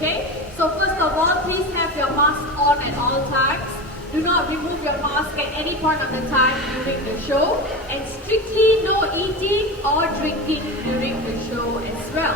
okay? So first of all, please have your mask on at all times. Do not remove your mask at any point of the time during the show. And strictly no eating or drinking during the show as well.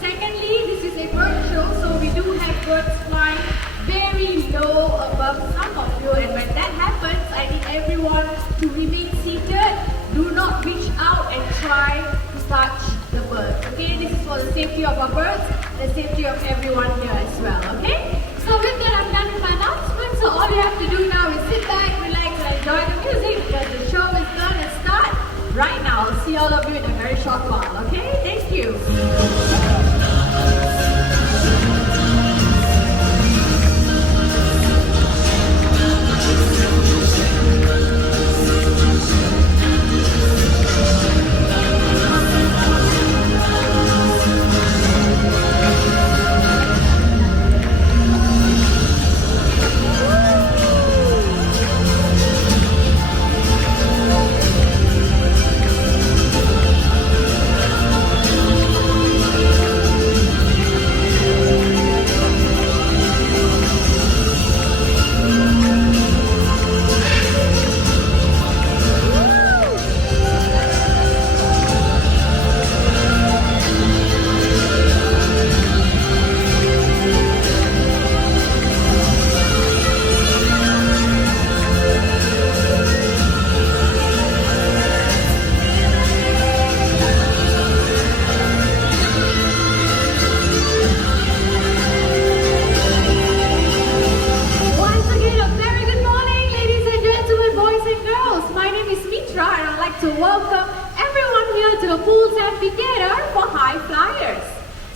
Secondly, this is a bird show, so we do have birds flying very low above some of you. And when that happens, I need everyone to remain seated. Do not reach out and try to touch the birds. Okay, this is for the safety of our birds, the safety of everyone here as well. Okay, so with that, I'm done with my announcements. So all you have to do now is sit back, relax, and enjoy the music because the show is gonna start right now. I'll see all of you in a very short while. Okay, thank you.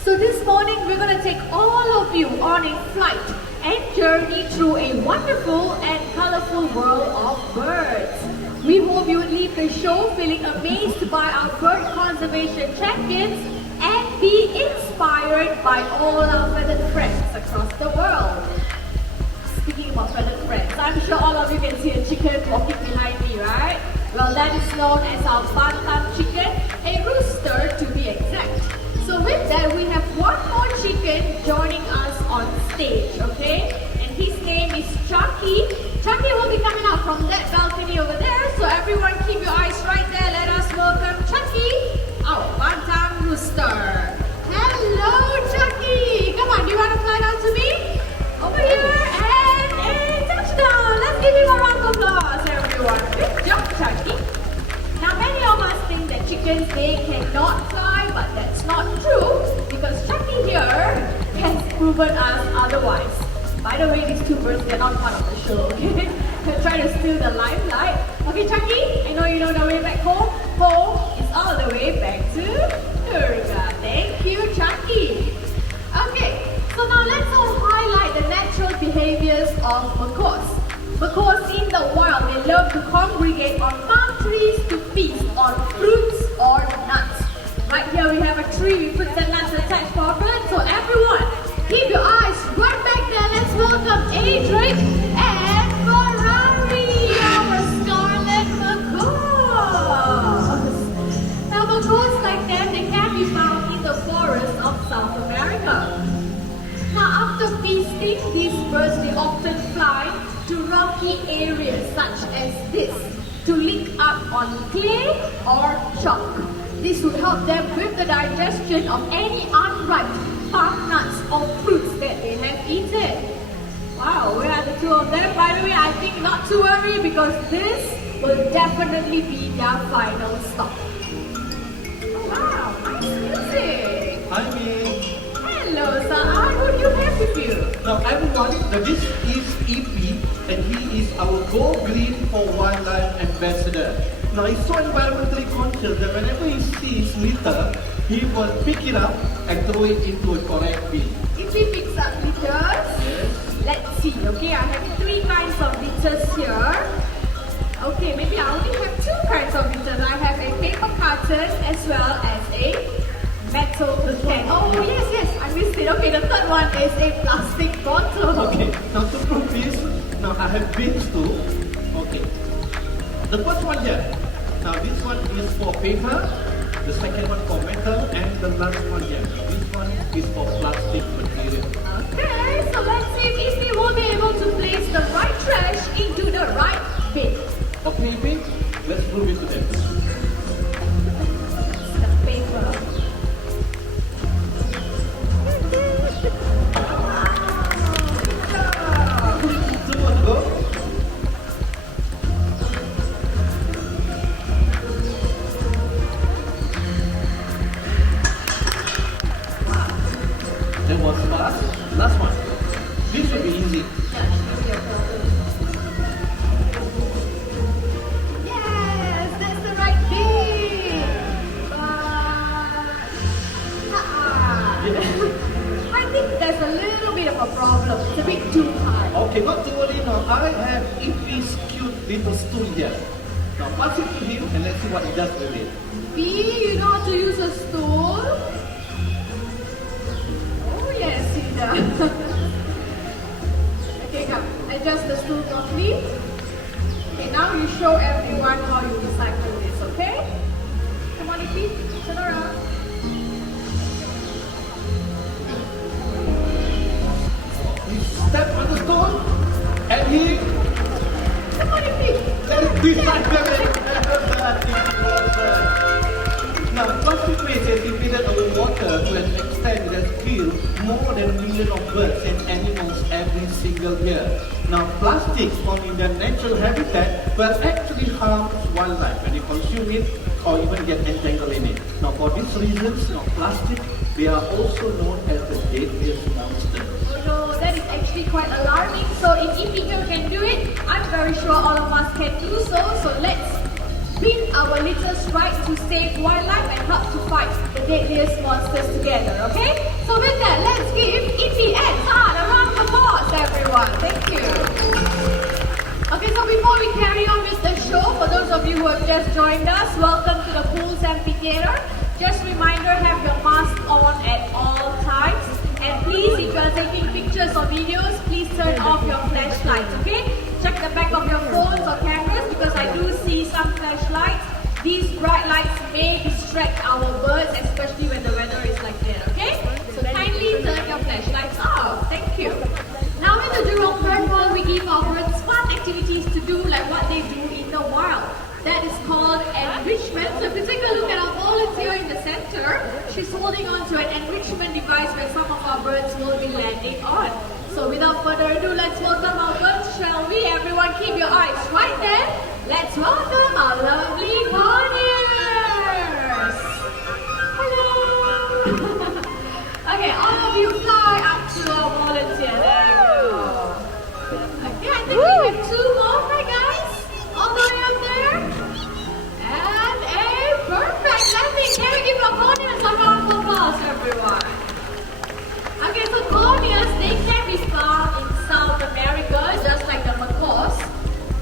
So this morning we're going to take all of you on a flight and journey through a wonderful and colorful world of birds. We hope you will leave the show feeling amazed by our bird conservation champions and be inspired by all our feathered friends across the world. Speaking about feathered friends, I'm sure all of you can see a chicken walking behind me, right? Well, that is known as our bantam chicken, a rooster to be exact. So with that, we have one more chicken joining us on stage, okay? And his name is Chucky. Chucky will be coming out from that balcony over there. So everyone keep your eyes right there. Let us welcome Chucky, our bantam rooster. Hello, Chucky. Come on, do you want to fly down to me? Over here and a touchdown. Let's give him a round of applause, everyone. Good job, Chucky. Now many of us think that chickens, they cannot fly, but that's not true because Chucky here has proven us otherwise. By the way, these two birds, they're not part of the show, okay? They're trying to steal the limelight. Okay, Chucky, I know you know the way back home. Home is all the way back to Durga. Thank you, Chucky. Okay, so now let's all highlight the natural behaviors of macaws. Macaws in the wild, they love to congregate on palm trees to feast on fruits or nuts. Right here we have a tree with fruits and nuts attached for our birds. So everyone, keep your eyes right back there. Let's welcome Adric and Ferrari, our scarlet macaws. Now macaws like them, they can be found in the forests of South America. Now after feasting, these birds, they often fly to rocky areas such as this to lick up on clay or chalk. This would help them with the digestion of any unripe palm nuts or fruits that they have eaten. Wow, where are the two of them? By the way, I think not to worry because this will definitely be their final stop. Oh wow, nice music! Hi, May. Hello, sir. What do you have with you? Now, everyone, this is EP, and he is our Go Green for Wildlife ambassador. Now, he's so environmentally conscious that whenever he sees litter, he will pick it up and throw it into a correct bin. If he picks up litters, Yes. let's see. Okay, I have 3 kinds of litters here. Okay, maybe I only have 2 kinds of litters. I have a paper carton as well as a metal can. Oh yes, I missed it. Okay, the third one is a plastic bottle. Okay, now to prove this, now I have bins too. Okay. The first one here. Now this one is for paper, the second one for metal, and the last one here. This one is for plastic material. Okay, so let's see if Izzy will be able to place the right trash into the right bin. Okay, Ipin, let's prove it to them. The paper. Two more to go. That was fast. Last one. This should be easy. Yes, that's the right bin. I think there's a little bit of a problem. It's a bit too high. Okay, not to worry now. I have Ipin's cute little stool here. Now pass it to him and let's see what he does with it. B, you know how to use a stool? Oh yes, he does. Okay, come. Adjust the stool properly. Okay, now you show everyone how you recycle this, okay? Come on, Ipi, turn around. He stepped on the stool and he Come on, Ipi. let it recycle it. Now, plastic waste has invaded our water to an extent that has killed more than 1 million of birds and animals every single year. Now, plastics found in their natural habitat will actually harm wildlife when they consume it or even get entangled in it. Now, for these reasons, plastic, they are also known as the deadliest monster. Oh no, that is actually quite alarming. So if Ipi can do it, I'm very sure all of us can do so. So let's bid our little stride to save wildlife and help to fight the deadliest monsters together, okay? So with that, let's give Ipi and Todd a round of applause, everyone. Thank you. Okay, so before we carry on with the show, for those of you who have just joined us, welcome to the Pools Amphitheater. Just reminder, have your mask on at all times. And please, if you are taking pictures or videos, please turn off your flashlights, okay? Check the back of your phones or cameras because I do see some flashlights. These bright lights may distract our birds, especially when the weather is like that, okay? So kindly turn your flashlights off. Thank you. Now in the Jurong Bird World, we give our birds fun activities to do like what they do in the wild. That is called enrichment. So if you take a look at our volunteer in the center, she's holding on to an enrichment device where some of our birds will be landing on. So without further ado, let's welcome our birds, shall we? Everyone keep your eyes right there. Let's welcome our lovely conures. Hello. Okay, all of you fly up to our volunteer. There you go. Okay, I think we have two more, right guys? All the way up there. And a perfect landing. Can we give our conures a round of applause, everyone? Okay, so conures, they can be found in South America, just like the macaws.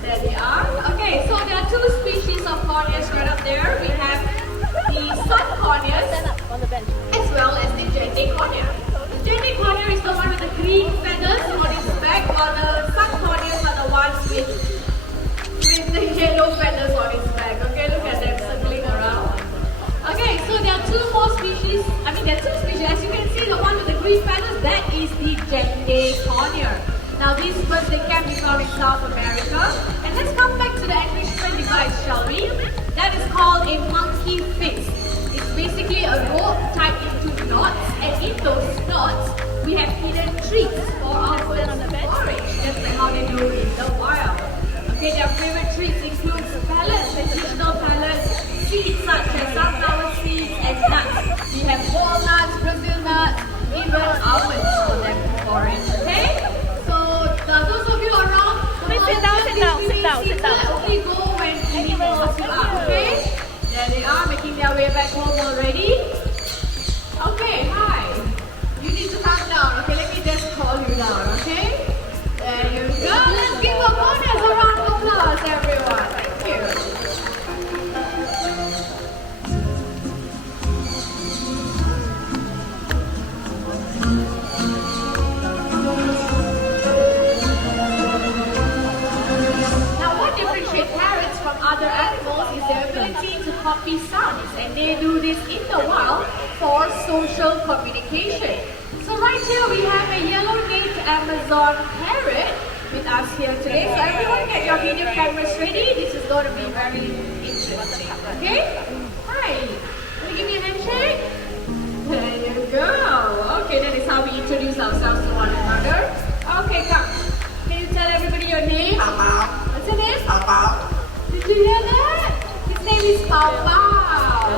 There they are. Okay, so there are two species of conures right up there. We have the sun conures as well as the jende conure. The jende conure is the one with the green feathers on its back, while the sun conures are the ones with the yellow feathers on its back. Okay, look at them circling around. Okay, so there are two more species. There are two species. As you can see, the one with the green feathers, that is the jende conure. Now these birds, they can be found in South America. And let's come back to the enrichment device, shall we? That is called a monkey fix. It's basically a rope tied into knots, and in those knots, we have hidden treats for our birds to forage, just like how they do in the wild. Okay, their favorite treats include pellets, traditional pellets, seeds such as sunflower seeds and nuts. We have walnuts, Brazil nuts, even almonds for them to forage. Okay? So those of you around, Please sit down. only go when he calls you up. Okay? There they are, making their way back home already. Okay, hi. You need to calm down. Okay, let me just call you down. Okay? There you go. Let's give our conures a round of applause, everyone. Thank you. Now, what differentiates parrots from other animals is their ability to copy sounds, and they do this in the wild for for social communication. So right here we have a yellow-named Amazon parrot with us here today. So everyone get your video cameras ready. This is going to be very interesting. Okay? Hi. Can you give me a handshake? There you go. Okay, that is how we introduce ourselves to one another. Okay, come. Can you tell everybody your name? Papa. What's your name? Papa. Did you hear that? His name is Pao Pao.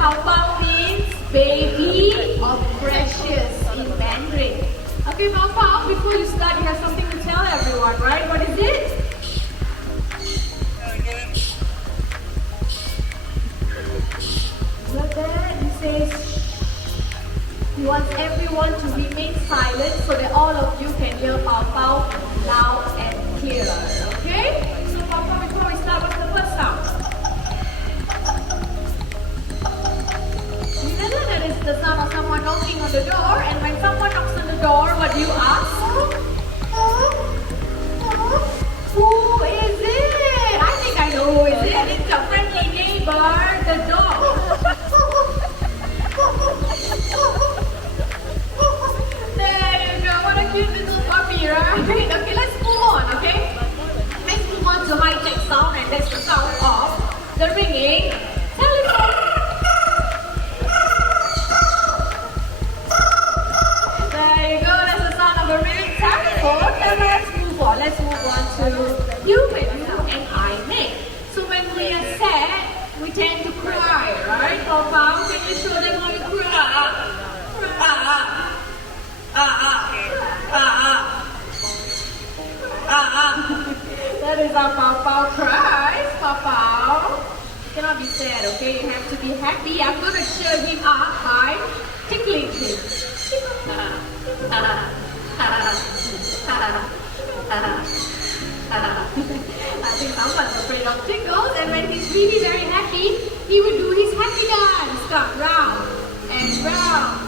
Pao Pao means baby or precious in Mandarin. Okay, Pao Pao, before you start, you have something to tell everyone, right? What is it? Look that. He says he wants everyone to remain silent so that all of you can hear Pao Pao loud and clear. Okay? So Pao Pao, before we start, what's the first sound? You know that is the sound of someone knocking on the door, and when someone knocks on the door, what do you ask? Who is it? I think I know who is it. It's your friendly neighbor, the dog. There you go. What a cute little puppy, right? Okay, let's move on, okay? Let's move on to high-tech sound, and that's the sound of the ringing telephone. There you go. That's the sound of a ringing telephone. Then let's move on. Let's move on to you and I make. So when we are sad, we tend to cry, right? Pao Pao, can you show them how you cry? That is how Pao Pao cries, Pao Pao. You cannot be sad, okay? You have to be happy. I'm going to cheer him up by tickling him. I think someone's afraid of tickles, and when he's really very happy, he will do his happy dance. Come round and round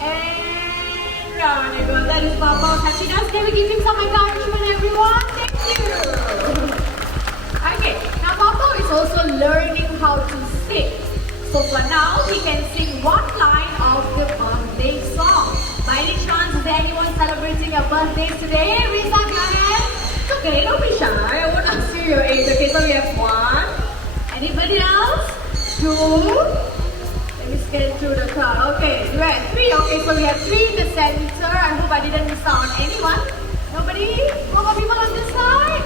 and round. There you go. That is Pao Pao's happy dance. Can we give him some encouragement, everyone? Thank you. Okay, now Pao Pao is also learning how to sing. So for now, he can sing one line of the birthday song. By any chance, is there anyone celebrating your birthday today? Raise up your hand. It's okay, don't be shy. I won't ask you your age. Okay, so we have one. Anybody else? Two. Let me scan through the crowd. Okay, you have three. Okay, so we have three in the center. I hope I didn't miss out on anyone. Nobody? No more people on this side?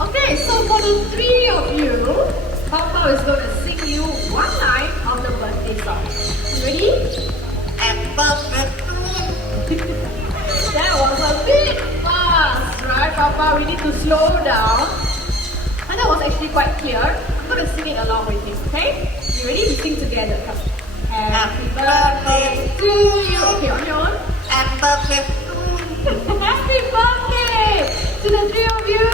Okay, so for the three of you, Pao Pao is going to sing you one line of the birthday song. You ready? That was a bit fast, right, Pao Pao? We need to slow down. And that was actually quite clear. I'm going to sing it along with you, okay? You ready? We sing together. Come. Happy birthday to you. Okay, on your own. Happy birthday to the three of you.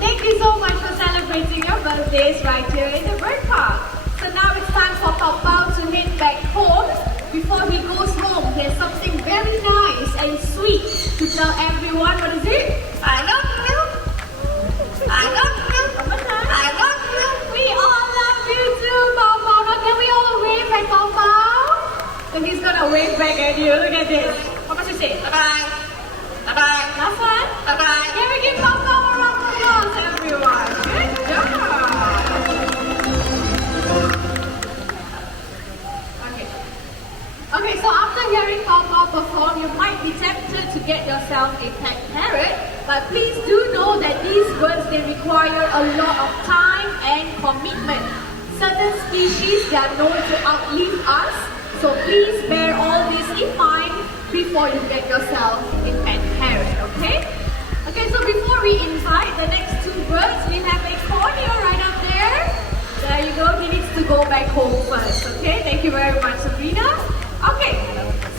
Thank you so much for celebrating your birthdays right here in the bird park. So now it's time for Pao Pao to head back home. Before he goes home, he has something very nice and sweet to tell everyone. What is it? I love you. I love you. I love you. We all love you too, Pao Pao. Now can we all wave at Pao Pao? So he's gonna wave back at you. Look at this. What must you say? Bye-bye. Bye-bye. Last one? Bye-bye. Can we give Pao Pao a round of applause, everyone? Good job. Okay, so after hearing Pao Pao perform, you might be tempted to get yourself a pet parrot, but please do know that these birds, they require a lot of time and commitment. Certain species, they are known to outlive us, so please bear all this in mind before you get yourself a pet parrot, okay? Okay, so before we invite the next two birds, we have a cornea right up there. There you go, he needs to go back home first, okay? Thank you very much, Sabrina. Okay,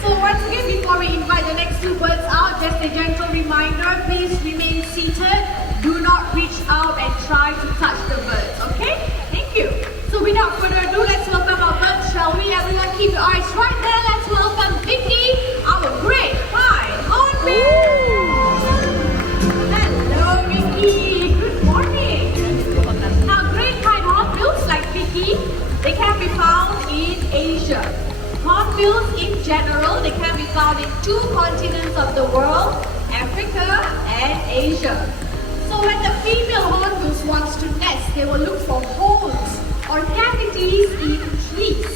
so once again, before we invite the next two birds out, just a gentle reminder, please remain seated. Do not reach out and try to touch the birds, okay? Thank you. So without further ado, let's welcome our birds, shall we? Everyone keep your eyes right there. Let's welcome Vicky, our great high hornbill. Hello, Vicky. Good morning. Now, great high hornbills like Vicky, they can be found in Asia. Hornbill found in 2 continents of the world, Africa and Asia. So when the female hornbills wants to nest, they will look for holes or cavities in trees.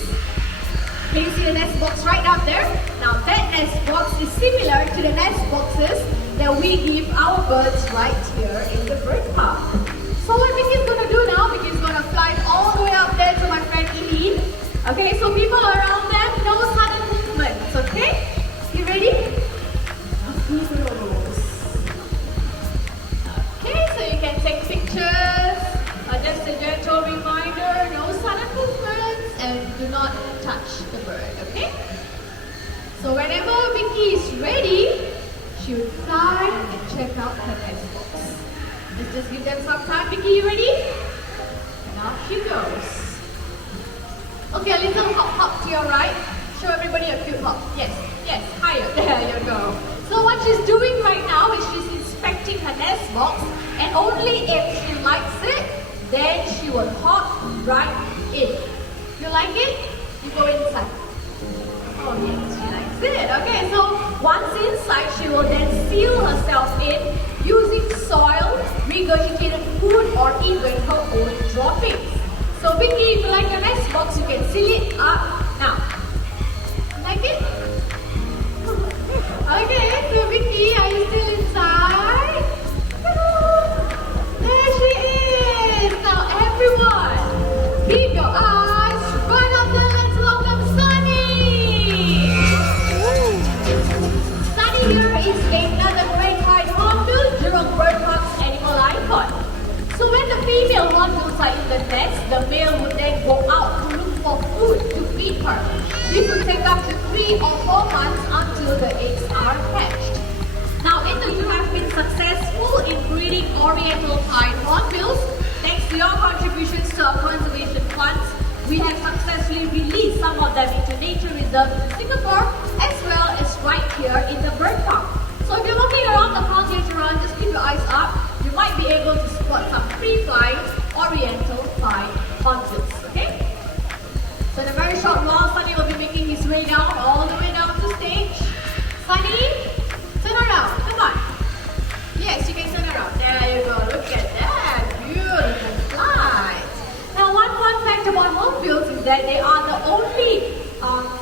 Can you see the nest box right up there? Now that nest box is similar to the nest boxes that we give our birds right here in the bird park. So what Vicky's going to do now, Vicky's going to fly all the way up there to my friend Eileen. Okay, so people around them, no sudden movements, okay? You ready? Okay, so you can take pictures. Just a gentle reminder, no sudden movements and do not touch the bird, okay? So whenever Vicky is ready, she will fly and check out her nest box. Let's just give them some time. Vicky, you ready? And off she goes. Okay, a little hop to your right. Show everybody a cute hop. Yes, yes, higher. There you go. So what she's doing right now is she's inspecting her nest box, and only if she likes it, then she will hop right in. You like it? You go inside. Oh yes, she likes it. Okay, so once inside, she will then seal herself in using soil, regurgitated food, or even her own droppings. So Vicky, if you like your nest box, you can seal it up now. Like it? Okay, so Vicky, are you still inside? There she is! Now everyone, keep your eyes right up there. Let's welcome Sunny! Sunny here is another great white hornbill, Jurong Bird Park's animal icon. So when the female hornbills are in the nest, the male would then go out to look for food to feed her. This will take up to 3 or 4 months until the eggs are hatched. Now, Ito, you have been successful in breeding Oriental pied hornbills. Thanks to your contributions to our conservation funds, we have successfully released some of them into nature reserves in Singapore, as well as right here in the bird park. So if you're looking around the park later on, just keep your eyes up. You might be able to spot some free-flying Oriental pied hornbills, okay? So in a very short while, Sunny will be making his way down, all the way down to stage. Sunny, turn around, come on. Yes, you can turn around. There you go, look at that, beautiful flight. Now one fun fact about hornbills is that they are the only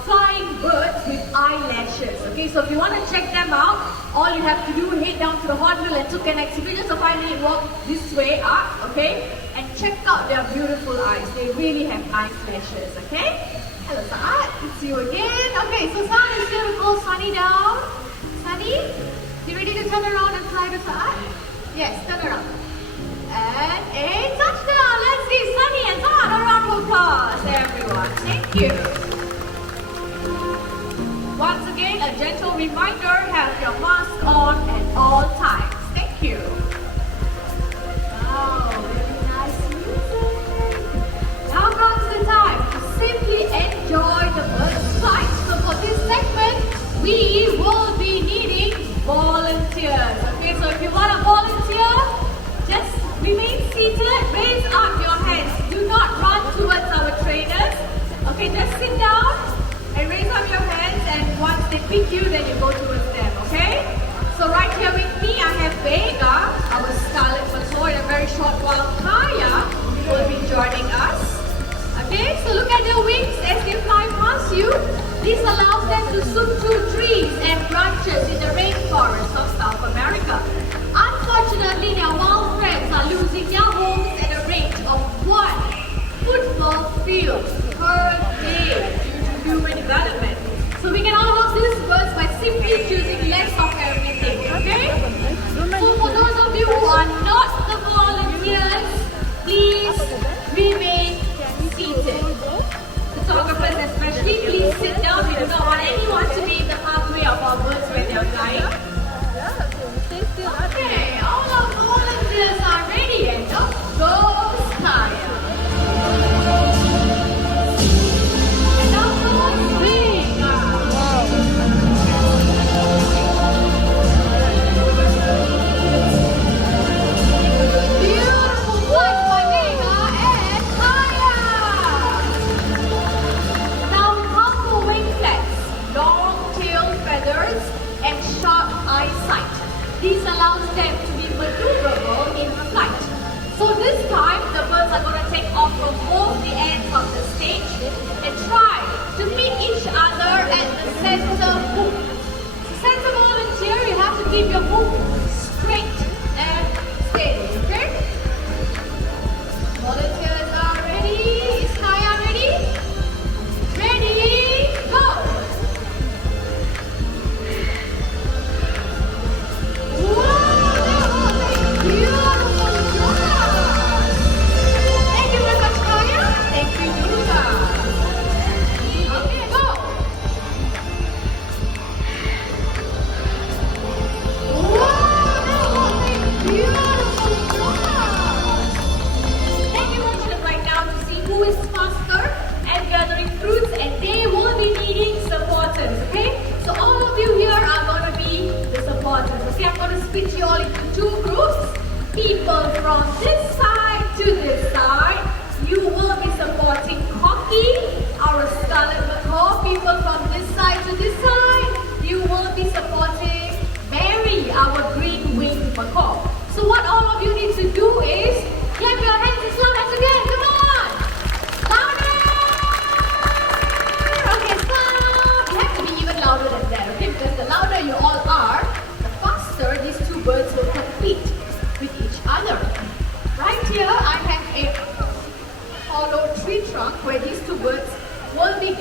flying birds with eyelashes. Okay, so if you want to check them out, all you have to do is head down to the hornbill and took an experience of 5-minute walk this way up, okay? And check out their beautiful eyes. They really have eyelashes, okay? Hello, Saad. It's you again. Okay, so Saad is going to call Sunny down. Sunny, you ready to turn around and fly to Saad? Yes, turn around. And a touchdown. Let's give Sunny and Saad a round of applause, everyone. Thank you. Once again, a gentle reminder, have your mask on at all times. Thank you. Wow, very nice music. Now comes the time to simply enjoy the bird's flight. So for this segment, we will be needing volunteers. Okay, so if you want to volunteer, just remain seated, raise up your hands. Do not run towards our trainers. Okay, just sit down and raise up your hands, and once they pick you, then you go towards them, okay? So right here with me, I have Vega, our scarlet macaw. In a very short while, Kaya will be joining us. Okay, so look at their wings as they fly past you. This allows them to zoom through trees and branches in the rainforest of South America. Unfortunately, their wild friends are losing their homes at a rate of 1 football field per day due to human development. So we can almost these birds by simply choosing less of everything, okay? So for those of you who are not the volunteers, please remain seated. Photographers especially, please sit down. We do not want anyone to be in the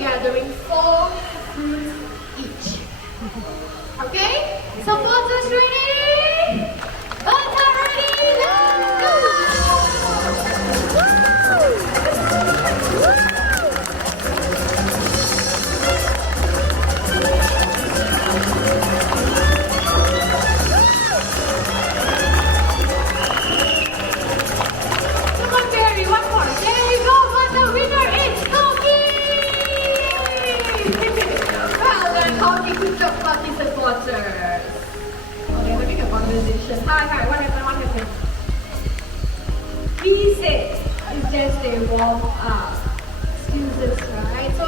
gathering 4 fruits each. Okay? Supporters ready? Birds are ready? Let's go! Come on, Barry, one more. There you go, but the winner is Koki! Well done, Koki. Good job, Koki supporters. Okay, having a conversation. Hi, what happened? He said it's just a warm up. Excuses, right? So,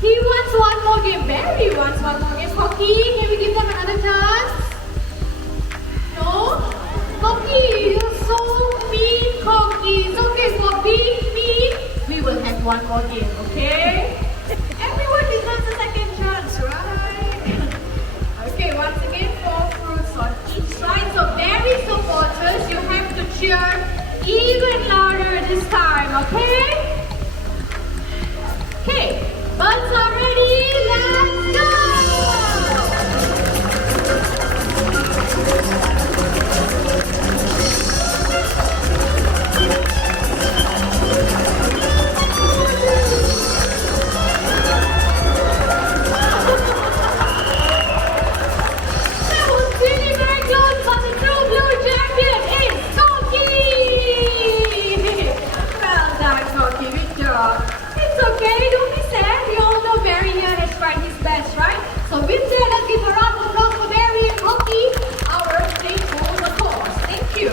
he wants one more game. Barry wants one more game. Koki, can we give them another chance? No? Koki, you're so mean, Koki. It's okay for being mean. We will have one more game, okay? Everyone deserves a second chance, right? Okay, once again, 4 fruits on each side. So, Barry supporters, you have to cheer even louder this time, okay? Okay, birds are ready. Let's go! That was really very close, but the true blue champion is Koki! Well done, Koki. Good job. It's okay, don't be sad. We all know Barry here has tried his best, right? So with that, let's give a round of applause for Barry and Koki, our faithful course. Thank you.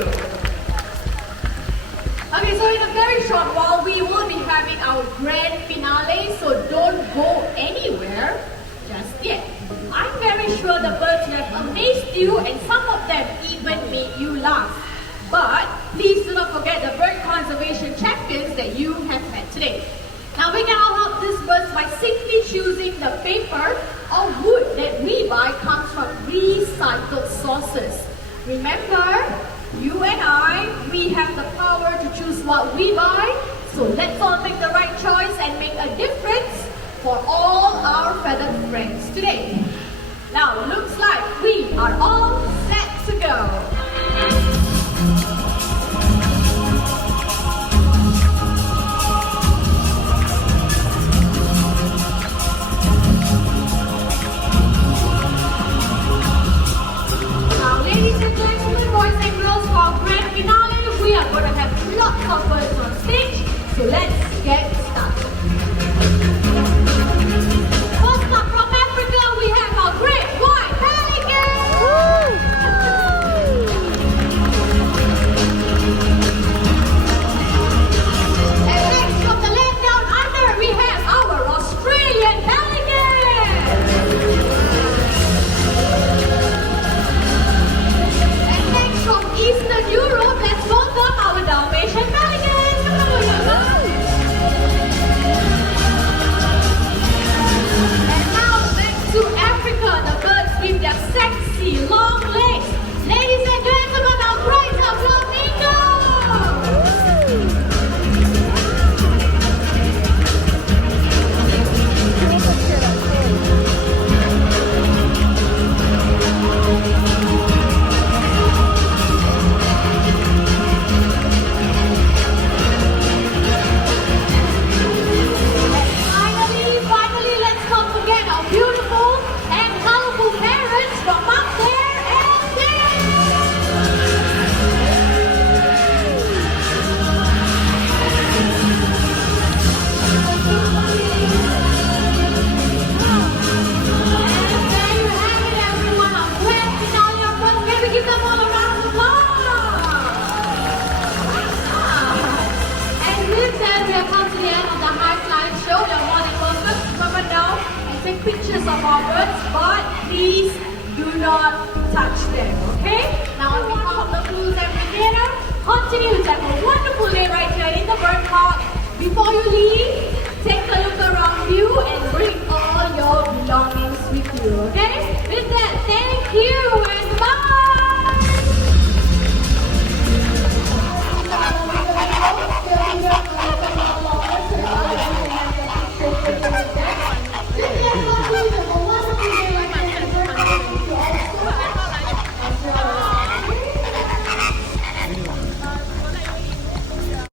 Okay, so in a very short while, we will be having our grand finale, so don't go anywhere just yet. I'm very sure the birds have amazed you and some of them even made you laugh. But please do not forget the bird conservation champions that you have met today. Now we can all help these birds by simply choosing the paper or wood that we buy comes from recycled sources. Remember, you and I, we have the power to choose what we buy, so let's all make the right choice and make a difference for all our feathered friends today. Now, looks like we are all set to go. Now, ladies and gentlemen, boys and girls, for our grand finale, we are going to have lots of birds on stage, so let's get started. First up from Africa, we have our great white pelican! And next from the land down under, we have our Australian pelican! And next from Eastern Europe, let's welcome our Dalmatian pelican! And now back to Africa, the birds with their sexy long legs. Ladies and gentlemen, our great flamingo! Finally, let's come again, our beautiful and colorful parents from up there and And there you have it, everyone, our grand finale of birds. Can we give them all a round of applause? And with that, we have come to the end of the High Flying Show. You're more than welcome to come on down and take pictures of our birds, but please do not touch them, okay? Now, on behalf of the crews and Brigadier, continue to have a wonderful day right here in the bird park. Before you leave,